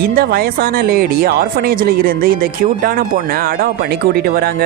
இந்த வயசான லேடி ஆர்ஃபனேஜ்ல இருந்து இந்த கியூட்டான பொண்ணை அடாப்ட் பண்ணி கூட்டிட்டு வராங்க.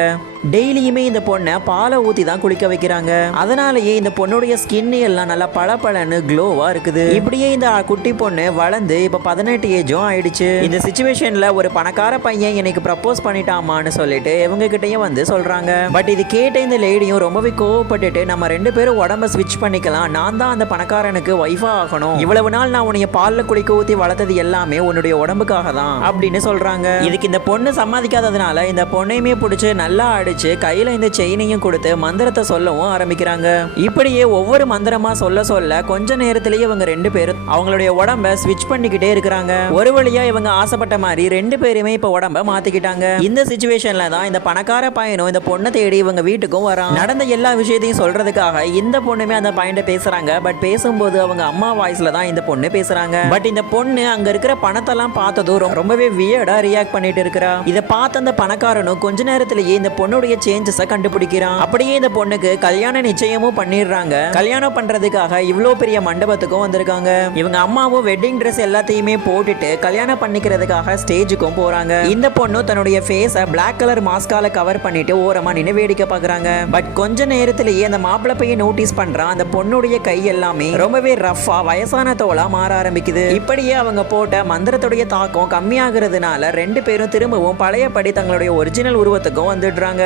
டெய்லியுமே இந்த பொண்ணை பாலை ஊத்தி தான் குளிக்க வைக்கிறாங்க. அதனாலேயே இந்த பொண்ணுடைய ஸ்கின் எல்லாம் நல்லா பளபளன்னு க்ளோவா இருக்குது. இப்படியே இந்த குட்டி பொண்ணு வளர்ந்து இப்ப 18 ஏஜும் ஆயிடுச்சு. இந்த சிச்சுவேஷன்ல ஒரு பணக்கார பையன் எனக்கு ப்ரப்போஸ் பண்ணிட்டாமான்னு சொல்லிட்டு இவங்க கிட்டயும் வந்து சொல்றாங்க. பட் இது கேட்ட இந்த லேடியும் ரொம்பவே கோவப்பட்டுட்டு நம்ம 2 பேரும் உடம்ப ஸ்விட்ச் பண்ணிக்கலாம், நான் தான் அந்த பணக்காரனுக்கு ஒய்ஃபா ஆகணும், இவ்வளவு நாள் நான் உன்னைய பால்ல குளிக்க ஊத்தி வளர்த்தது எல்லாமே உன்னுடைய உடம்புக்காக தான் அப்படின்னு சொல்றாங்க. இதுக்கு இந்த பொண்ணு சம்மதிக்காததுனால இந்த பொண்ணையுமே பிடிச்சு நல்லா அடிச்சு கையில இந்த செயினையும் கொடுத்து மந்திரத்தை சொல்லவும் ஆரம்பிக்கிறாங்க. இப்படியே ஒவ்வொரு மந்திரமா சொல்ல சொல்ல கொஞ்ச நேரத்திலேயே இவங்க 2 பேரும் அவங்களுடைய உடம்ப ஸ்விட்ச் பண்ணிக்கிட்டே இருக்கிறாங்க. ஒரு வழியா இவங்க ஆசைப்பட்ட மாதிரி 2 பேருமே இப்ப உடம்ப மாத்திக்கிட்டாங்க. இந்த சிச்சுவேஷன்ல தான் இந்த பணக்கார பையனும் இந்த பொண்ணை தேடி இவங்க வீட்டுக்கும் வரான். நடந்த எல்லா விஷயத்தையும் சொல்றதுக்காக இந்த பொண்ணுமே அந்த பையன்கிட்ட பேசுறாங்க. பட் பேசும்போது அவங்க அம்மா வாய்ஸ்ல தான் இந்த பொண்ணு பேசுறாங்க. பட் இந்த பொண்ணு அங்க இருக்கிற பணத்தெல்லாம் பார்த்ததும் ரொம்பவே வியர்டா ரியாக்ட் பண்ணிட்டு இருக்கா. இதை பார்த்த அந்த பணக்காரனும் கொஞ்ச நேரத்திலேயே இந்த பொண்ணுடைய சேஞ்சஸை கண்டுபிடிக்கிறான். அப்படியே இந்த பொண்ணுக்கு கல்யாண நிச்சயமும் பண்ணிடுறாங்க. கல்யாணம் பண்றதுக்காக இவ்வளோ பெரிய மண்டபத்துக்கும் வந்திருக்காங்க. இவங்க அம்மாவும் வெட்டிங் ட்ரெஸ் எல்லாத்தையுமே போட்டுட்டு கல்யாணம் பண்ணிக்கிறதுக்காக ஸ்டேஜுக்கும் போறாங்க. இந்த பொண்ணு தன்னுடைய ஃபேஸை பிளாக் கலர் மாஸ்கால கவர் பண்ணிட்டு ஓரமா நின்று வேடிக்கை பார்க்கறாங்க. பட் கொஞ்ச நேரத்திலேயே அந்த மாப்பிள்ளை பையன் நோட்டீஸ் பண்றான். அந்த பொண்ணுடைய கை எல்லாமே ரொம்பவே ரஃபா வயசான தோலா மாற ஆரம்பிக்குது. இப்படியே அவங்க போட்ட மந்திரத்துடைய தாக்கம் கம்மியாகிறதுனால 2 பேரும் திரும்பவும் பழையபடி தங்களுடைய ஒரிஜினல் உருவத்துக்கும் வந்துடுறாங்க.